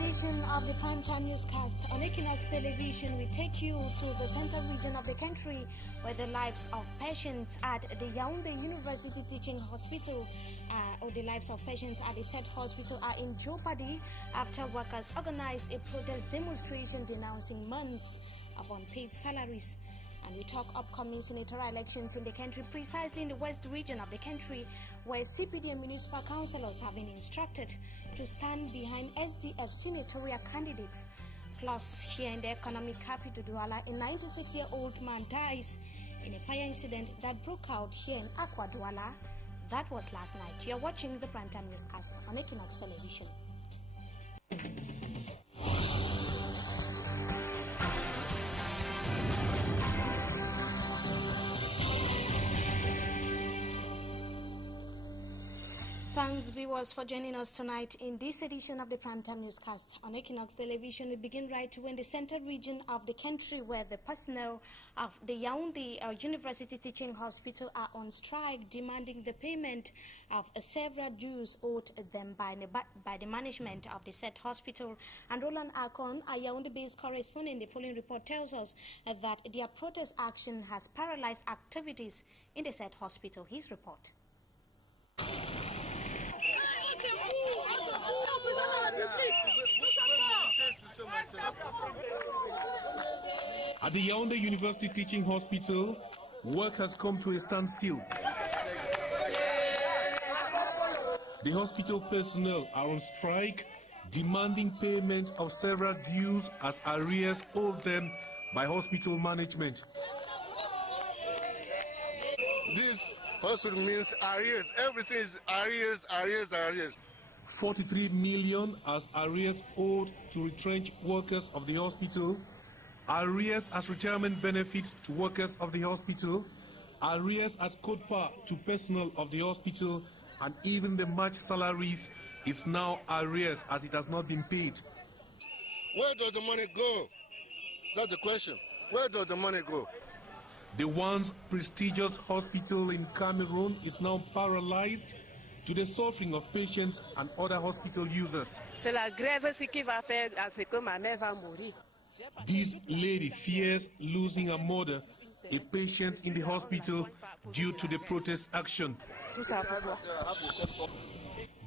edition of the Primetime Newscast on Equinox Television, we take you to the central region of the country where the lives of patients at the Yaoundé University Teaching Hospital or the lives of patients at the said hospital are in jeopardy after workers organized a protest demonstration denouncing months of unpaid salaries. And we talk upcoming senatorial elections in the country, precisely in the west region of the country, where CPD and municipal councillors have been instructed to stand behind SDF senatorial candidates. Plus, here in the economic capital, Douala, a 96-year-old man dies in a fire incident that broke out here in Aqua Douala. That was last night. You're watching the Primetime Newscast on Equinox Television. Thanks, viewers, for joining us tonight in this edition of the Primetime Newscast on Equinox Television. We begin right in the central region of the country where the personnel of the Yaoundé University Teaching Hospital are on strike, demanding the payment of several dues owed them by the management of the said hospital. And Roland Akon, a Yaoundé-based correspondent, the following report tells us that their protest action has paralyzed activities in the said hospital. His report. At the Yaoundé University Teaching Hospital, work has come to a standstill. The hospital personnel are on strike, demanding payment of several dues as arrears owed them by hospital management. This hospital means arrears. Everything is arrears, arrears, arrears. 43 million as arrears owed to retrenched workers of the hospital, arrears as retirement benefits to workers of the hospital, arrears as CODPA to personnel of the hospital, and even the March salaries is now arrears as it has not been paid. Where does the money go? That's the question. Where does the money go? The once prestigious hospital in Cameroon is now paralyzed to the suffering of patients and other hospital users. C'est la grève qui va faire à ce que ma mère va mourir. This lady fears losing her mother, a patient in the hospital, due to the protest action.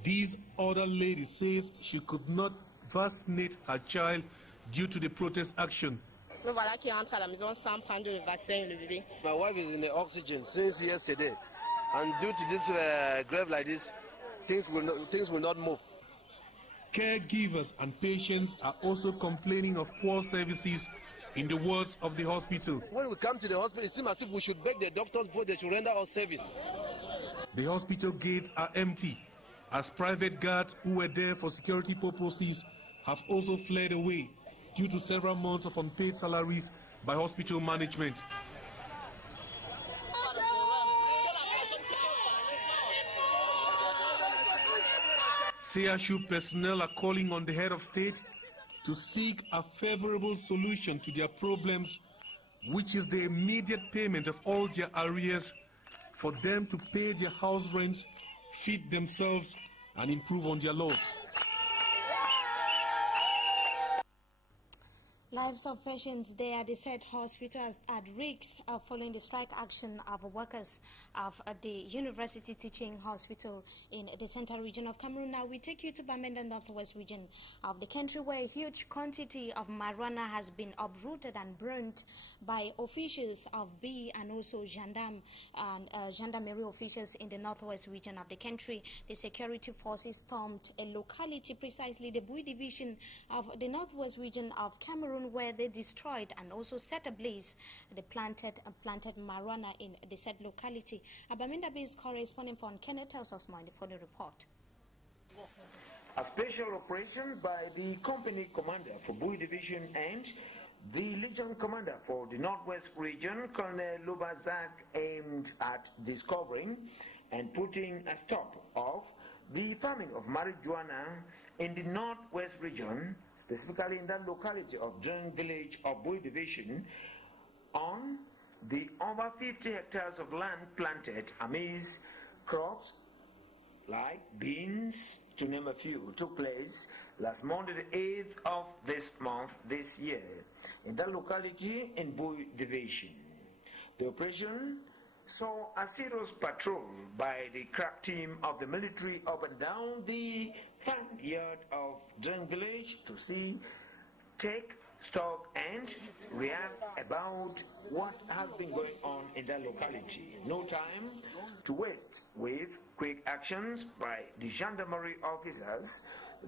This other lady says she could not vaccinate her child due to the protest action. Me voilà qui rentre à la maison sans prendre le vaccin et le bébé. My wife is in the oxygen since yesterday. And due to this grave like this, things will not move. Caregivers and patients are also complaining of poor services in the wards of the hospital. When we come to the hospital, it seems as if we should beg the doctors before they should render us service. The hospital gates are empty, as private guards who were there for security purposes have also fled away due to several months of unpaid salaries by hospital management. CSU personnel are calling on the head of state to seek a favorable solution to their problems, which is the immediate payment of all their arrears for them to pay their house rents, feed themselves, and improve on their lives. Lives of patients there at the said hospital at risk following the strike action of workers of the University Teaching Hospital in the central region of Cameroon. Now we take you to Bamenda, northwest region of the country, where a huge quantity of marijuana has been uprooted and burnt by officials of B and also gendarmerie officials in the northwest region of the country. The security forces stormed a locality, precisely the Bui division of the northwest region of Cameroon, where they destroyed and also set ablaze the planted marijuana in the said locality. A Bamenda-based correspondent for Kenneth tells us more in the following report. A special operation by the company commander for Bui Division and the Legion commander for the Northwest region, Colonel Lubazak, aimed at discovering and putting a stop of the farming of marijuana in the Northwest region, specifically in that locality of Jung village of Bui Division, on the over 50 hectares of land planted amidst crops like beans, to name a few, took place last Monday, the 8th of this month this year, in that locality in Bui Division. The operation saw a serious patrol by the crack team of the military up and down the farmyard of Drang village to see, take stock and react about what has been going on in that locality. No time to waste with quick actions by the gendarmerie officers.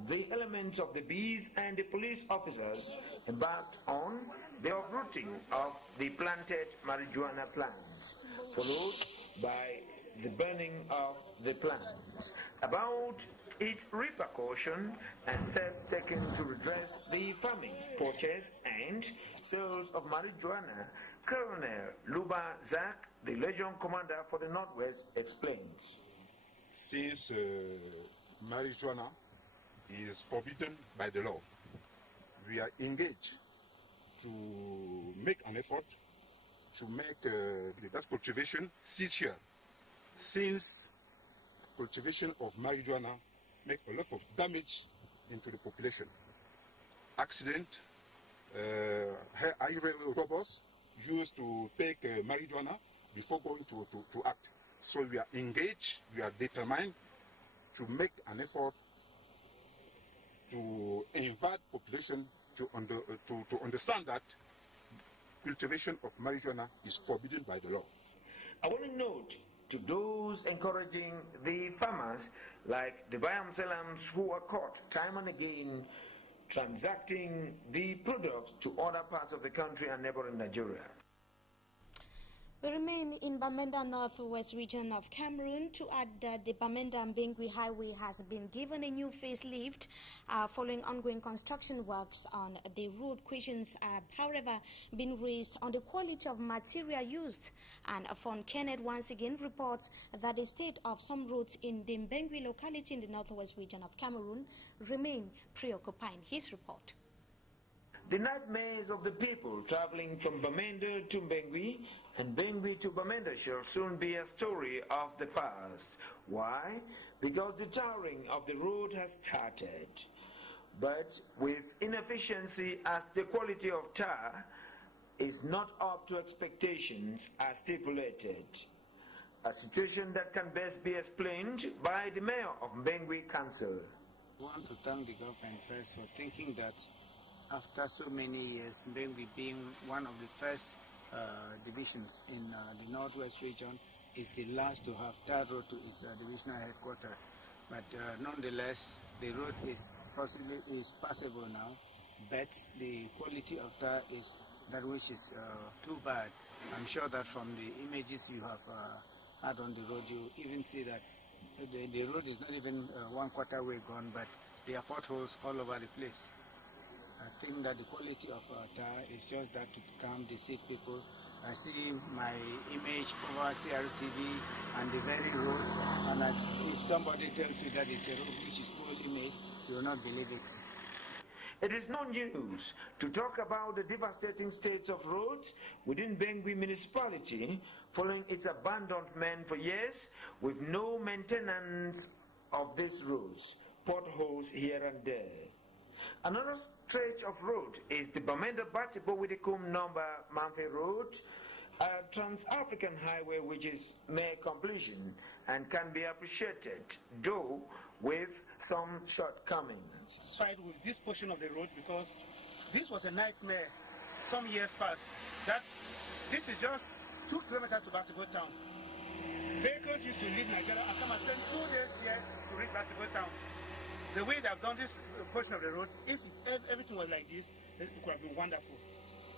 The elements of the bees and the police officers embarked on the uprooting of the planted marijuana plants, followed by the burning of the plants. About its repercussion and steps taken to redress the farming, purchase and sales of marijuana, Colonel Luba Zak, the Legion Commander for the Northwest, explains. Since marijuana is forbidden by the law, we are engaged to make an effort to make that cultivation cease here. Since cultivation of marijuana make a lot of damage into the population. Accident, high robbers used to take marijuana before going to act. So we are engaged, we are determined to make an effort to invite population to understand that cultivation of marijuana is forbidden by the law. I want to note to those encouraging the farmers like the Bayam Salams who are caught time and again transacting the products to other parts of the country and neighboring Nigeria. We remain in Bamenda Northwest region of Cameroon to add that the Bamenda-Mbengui Highway has been given a new facelift following ongoing construction works on the road. Questions have, however, been raised on the quality of material used. And Afon Kenneth once again reports that the state of some roads in the Mbengui locality in the Northwest region of Cameroon remain preoccupying. His report. The nightmares of the people traveling from Bamenda to Mbengui and Mbengui to Bamenda shall soon be a story of the past. Why? Because the tarring of the road has started, but with inefficiency as the quality of tar is not up to expectations as stipulated. A situation that can best be explained by the mayor of Mbengui Council. I want to thank the government first for thinking that after so many years, Mbengui being one of the first divisions in the Northwest region, is the last to have tar road to its divisional headquarters. But nonetheless, the road is passable now, but the quality of tar is that which is too bad. I'm sure that from the images you have had on the road, you even see that the road is not even 1/4 way gone, but there are potholes all over the place. I think that the quality of tar is just that to calm, deceive people. I see my image over CRTV and the very road, and if somebody tells you that it's a road which is poorly made, you will not believe it. It is no news to talk about the devastating states of roads within Mbengui municipality following its abandonment for years with no maintenance of these roads, potholes here and there. Another stretch of road is the Bamenda-Batibo-Widikum number Manfe Road, a trans-African highway which is near completion and can be appreciated, though with some shortcomings. Satisfied with this portion of the road because this was a nightmare some years past. That this is just 2 kilometers to Batibo town. Vehicles used to leave Nigeria and come and spend 2 days here to reach Batibo town. The way they have done this portion of the road, if everything was like this, it could have been wonderful.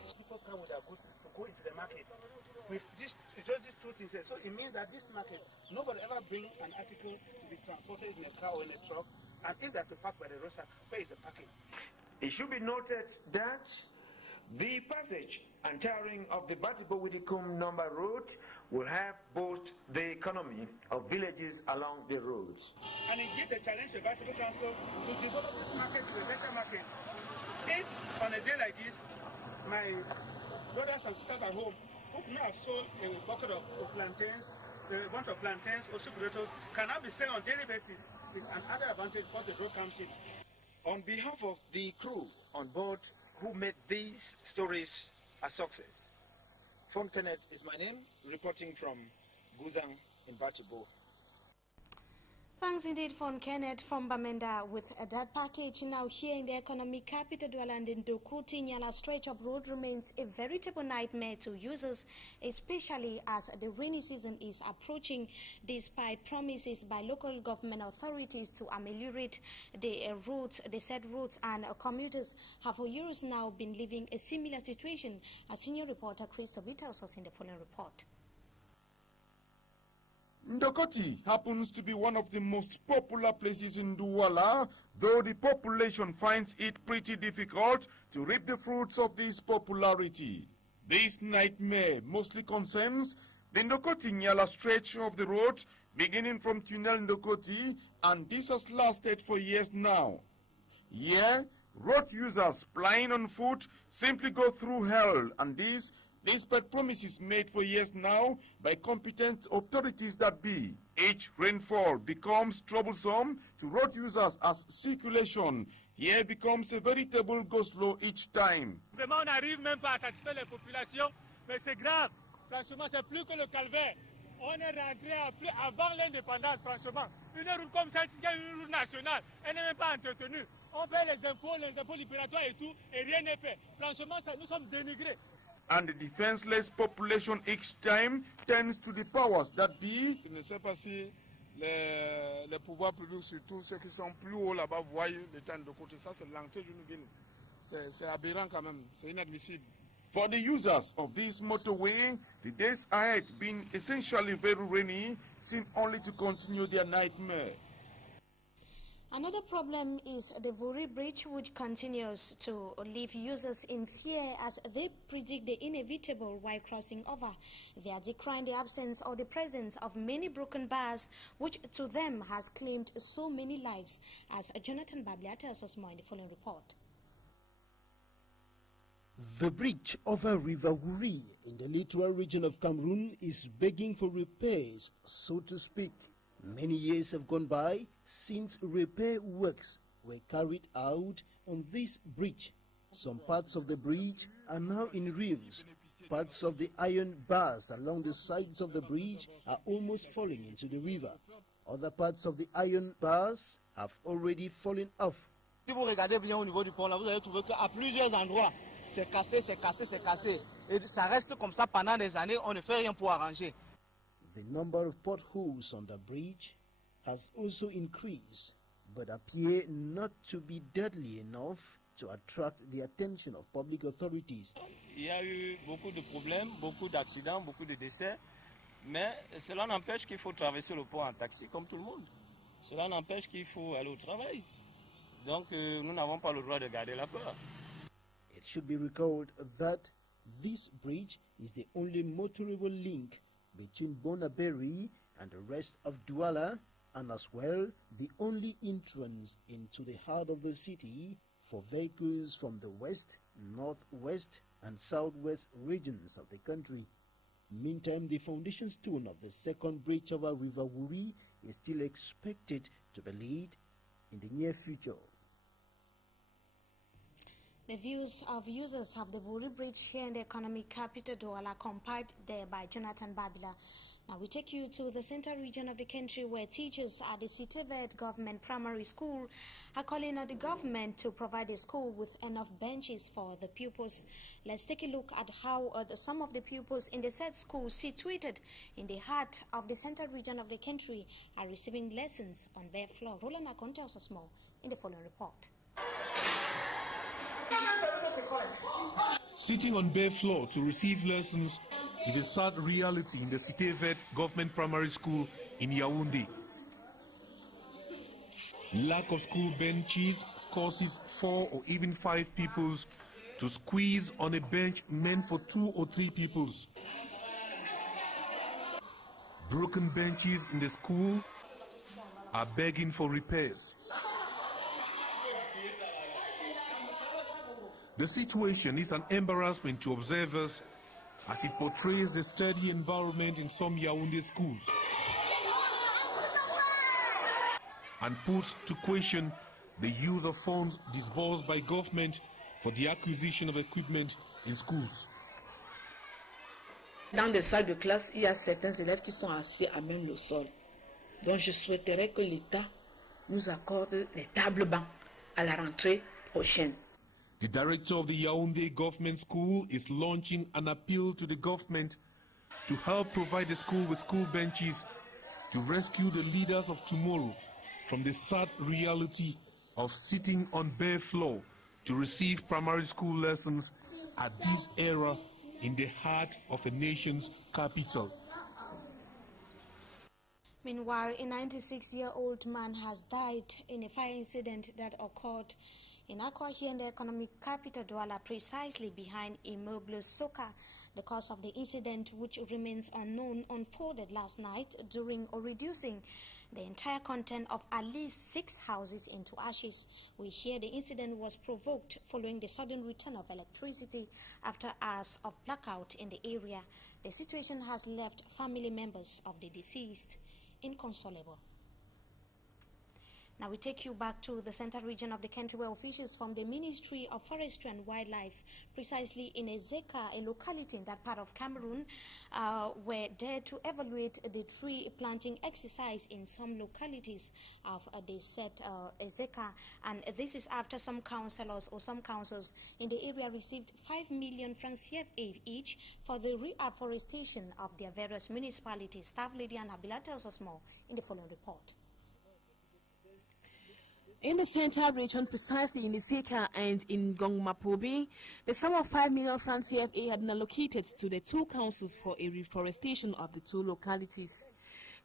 People come with their goods to go into the market. With this, it's just these 2 things here. So it means that this market, nobody ever bring an article to be transported in a car or in a truck, and if they have to park by the roadside, where is the parking? It should be noted that the passage and tarring of the Batibo-Widikum number road will help boost the economy of villages along the roads. And it gives the challenge to the Batibo Council to develop this market to a better market. If on a day like this, my brothers and sisters at home who could not have sold a bucket of plantains a bunch of plantains or sweet potatoes can now be sent on daily basis. It's another advantage because the road comes in. On behalf of the crew on board who made these stories a success, Phone Kenneth is my name, reporting from Guzang in Batibo. Thanks indeed, Phone Kenneth from Bamenda with that package. Now here in the economic capital, Douala and Ndokuti-Nyala stretch of road remains a veritable nightmare to users, especially as the rainy season is approaching, despite promises by local government authorities to ameliorate the routes. The said routes and commuters have for years now been living a similar situation, as senior reporter Christopher tells us in the following report. Ndokoti happens to be one of the most popular places in Douala, though the population finds it pretty difficult to reap the fruits of this popularity. This nightmare mostly concerns the Ndokoti-Nyala stretch of the road beginning from Tunnel Ndokoti, and this has lasted for years now. Here, road users plying on foot simply go through hell, and this despite promises made for years now by competent authorities that be. Each rainfall becomes troublesome to road users as circulation here becomes a veritable go-slow each time. On n'arrive même pas à satisfaire les populations, mais c'est grave. Franchement, c'est plus que le calvaire. On est rentré avant l'indépendance, franchement. Une route comme ça, c'est une route nationale. Elle n'est même pas entretenue. On paie les impôts libératoires et tout, et rien n'est fait. Franchement, nous sommes dénigrés. And the defenseless population each time turns to the powers that be. Je ne sais pas si les pouvoirs publics, surtout ceux qui sont plus hauts là-bas, voient le temps de côté. Ça, c'est l'entrée d'une ville. C'est aberrant quand même. C'est inadmissible. For the users of this motorway, the days ahead, being essentially very rainy, seem only to continue their nightmare. Another problem is the Vuri Bridge, which continues to leave users in fear as they predict the inevitable while crossing over. They are decrying the absence or the presence of many broken bars, which to them has claimed so many lives, as Jonathan Bablia tells us more in the following report. The bridge over River Wuri in the littoral region of Cameroon is begging for repairs, so to speak. Many years have gone by since repair works were carried out on this bridge. Some parts of the bridge are now in ruins. Parts of the iron bars along the sides of the bridge are almost falling into the river. Other parts of the iron bars have already fallen off. Si vous regardez bien au niveau du pont, là, vous allez trouver qu'à plusieurs endroits, c'est cassé, c'est cassé, c'est cassé. Et ça reste comme ça pendant des années, on ne fait rien pour arranger. The number of potholes on the bridge has also increased, but appear not to be deadly enough to attract the attention of public authorities. Il y a eu beaucoup de problèmes, beaucoup d'accidents, beaucoup de décès, mais cela n'empêche qu'il faut traverser le pont en taxi comme tout le monde. Cela n'empêche qu'il faut aller au travail. Donc nous n'avons pas le droit de garder la peur. It should be recalled that this bridge is the only motorable link between Bonaberi and the rest of Douala, and as well the only entrance into the heart of the city for vehicles from the west, northwest and southwest regions of the country. Meantime, the foundation stone of the second bridge over River Wuri is still expected to be laid in the near future. The views of users of the Vuri Bridge here in the economic capital Douala, compiled there by Jonathan Babila. Now we take you to the central region of the country, where teachers at the Sitevet Government Primary School are calling on the government to provide the school with enough benches for the pupils. Let's take a look at how some of the pupils in the said school, situated in the heart of the central region of the country, are receiving lessons on bare floor. Roland Akon tells us more in the following report. Sitting on bare floor to receive lessons is a sad reality in the Sitevet Government Primary School in Yaoundé. Lack of school benches causes 4 or even 5 pupils to squeeze on a bench meant for 2 or 3 pupils. Broken benches in the school are begging for repairs. The situation is an embarrassment to observers as it portrays the sturdy environment in some Yaoundé schools and puts to question the use of funds disbursed by government for the acquisition of equipment in schools. Dans des salles de classe, il y a certains élèves qui sont assis à même le sol. Donc je souhaiterais que l'État nous accorde les tables bancs à la rentrée prochaine. The director of the Yaoundé Government School is launching an appeal to the government to help provide the school with school benches to rescue the leaders of tomorrow from the sad reality of sitting on bare floor to receive primary school lessons at this era in the heart of a nation's capital. Meanwhile, a 96-year-old man has died in a fire incident that occurred in Accra, here in the economic capital Douala, precisely behind Immeuble Soka. The cause of the incident, which remains unknown, unfolded last night during or reducing the entire content of at least 6 houses into ashes. We hear the incident was provoked following the sudden return of electricity after hours of blackout in the area. The situation has left family members of the deceased inconsolable. Now we take you back to the central region of the country, where officials from the Ministry of Forestry and Wildlife, precisely in Ezeka, a locality in that part of Cameroon, were there to evaluate the tree planting exercise in some localities of the set Ezeka. And this is after some councillors or some councils in the area received 5 million francs CFA each for the reforestation of their various municipalities. Staff Lady and Habila tells us more in the following report. In the central region, precisely in Ezeka and in Gongmapobi, the sum of 5 million francs CFA had been allocated to the 2 councils for a reforestation of the 2 localities.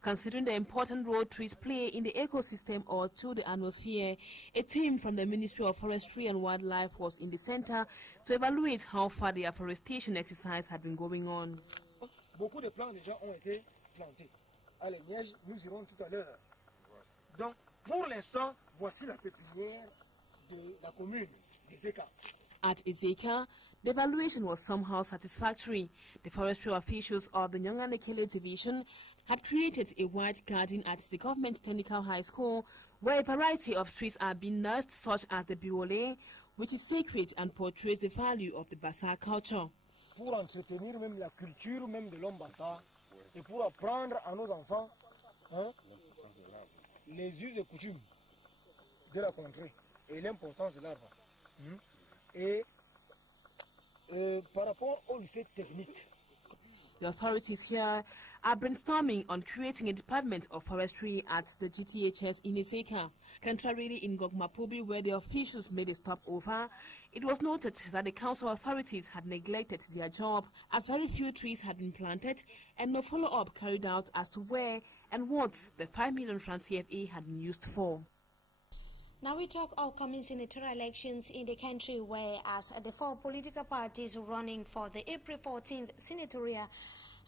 Considering the important role trees play in the ecosystem or to the atmosphere, a team from the Ministry of Forestry and Wildlife was in the center to evaluate how far the afforestation exercise had been going on. Beaucoup de plants déjà ont été plantés. À la Niège, nous irons tout à l'heure. Donc, pour l'instant, voici la pépinière de la commune d'Ezeka. At Ezeka, the evaluation was somehow satisfactory. The forestry officials of the Nyanganekele division had created a wide garden at the Government Technical High School where a variety of trees are being nursed, such as the biolé, which is sacred and portrays the value of the Bassa culture. Pour entretenir même la culture même de l'homme Bassa et pour apprendre à nos enfants les us et coutumes de la contrée et l'importance de l'arbre. Et par rapport au lycée technique. The authorities here are brainstorming on creating a department of forestry at the GTHS in Ezeka. Contrarily, in Gongmapobi, where the officials made a stopover, it was noted that the council authorities had neglected their job, as very few trees had been planted and no follow-up carried out as to where and what the 5 million francs CFA had been used for. Now we talk upcoming senatorial elections in the country, where as the 4 political parties running for the April 14th senatorial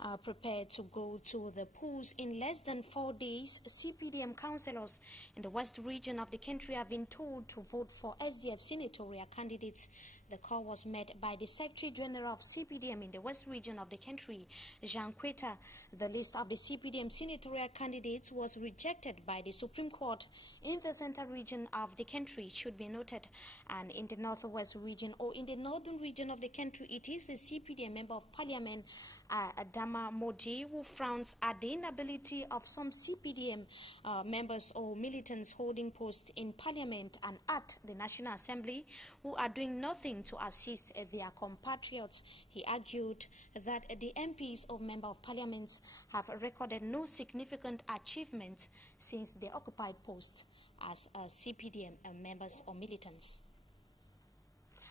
are prepared to go to the polls in less than 4 days. CPDM councillors in the west region of the country have been told to vote for SDF senatorial candidates. The call was made by the Secretary General of CPDM in the west region of the country, Jean Queta. The list of the CPDM senatorial candidates was rejected by the Supreme Court in the central region of the country, should be noted. And in the northwest region or in the northern region of the country, it is the CPDM member of parliament, Adama Modi, who frowns at the inability of some CPDM members or militants holding posts in parliament and at the National Assembly, who are doing nothing to assist their compatriots. He argued that the MPs or member of parliament have recorded no significant achievement since they occupied posts as CPDM members or militants.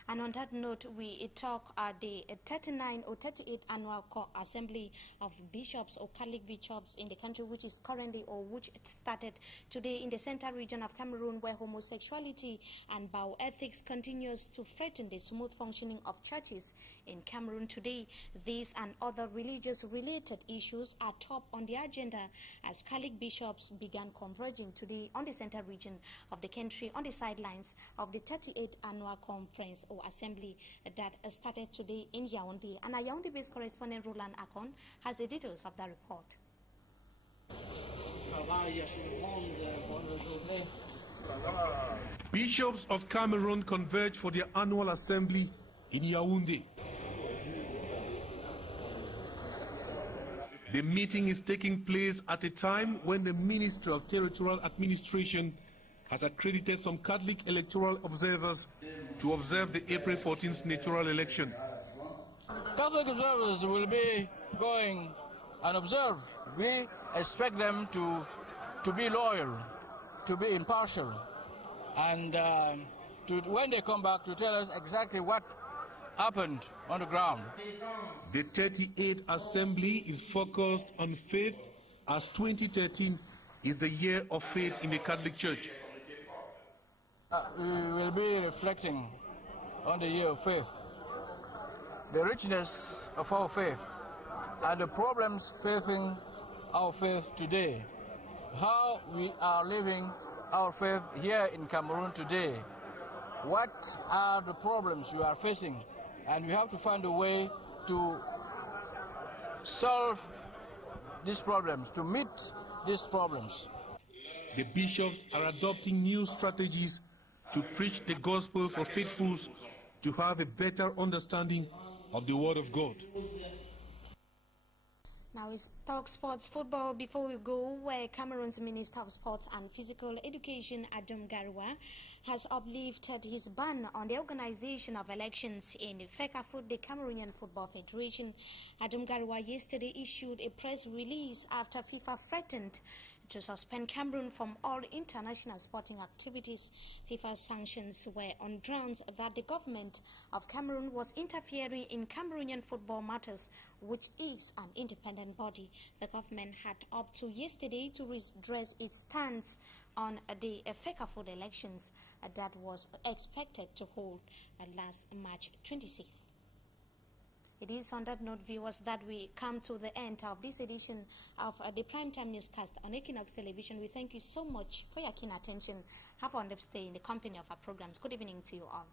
And on that note, we talk at the 39 or 38 annual assembly of bishops or Catholic bishops in the country, which is currently or which started today in the central region of Cameroon, where homosexuality and bioethics continues to threaten the smooth functioning of churches in Cameroon today. These and other religious-related issues are top on the agenda as Catholic bishops began converging today on the central region of the country on the sidelines of the 38th annual conference or assembly that started today in Yaoundé. And our Yaoundé-based correspondent Roland Akon has the details of the report. Bishops of Cameroon converge for their annual assembly in Yaoundé. The meeting is taking place at a time when the Ministry of Territorial Administration has accredited some Catholic electoral observers to observe the April 14th natural election. Catholic observers will be going and observe. We expect them to be loyal, to be impartial, and when they come back to tell us exactly what happened on the ground. The 38th Assembly is focused on faith, as 2013 is the year of faith in the Catholic Church. We will be reflecting on the year of faith, the richness of our faith, and the problems facing our faith today, how we are living our faith here in Cameroon today, what are the problems we are facing, and we have to find a way to solve these problems, to meet these problems. The bishops are adopting new strategies to preach the gospel for faithfuls to have a better understanding of the Word of God. Now it's talk sports football. Before we go, where Cameroon's Minister of Sports and Physical Education, Adam Garoua, has uplifted his ban on the organization of elections in the FECAFOOT, the Cameroonian Football Federation. Adam Garoua yesterday issued a press release after FIFA threatened to suspend Cameroon from all international sporting activities. FIFA's sanctions were on grounds that the government of Cameroon was interfering in Cameroonian football matters, which is an independent body. The government had up to yesterday to redress its stance on the FECAFOOT elections that was expected to hold last March 26th. It is on that note, viewers, that we come to the end of this edition of the Primetime Newscast on Equinox Television. We thank you so much for your keen attention. Have a wonderful day in the company of our programs. Good evening to you all.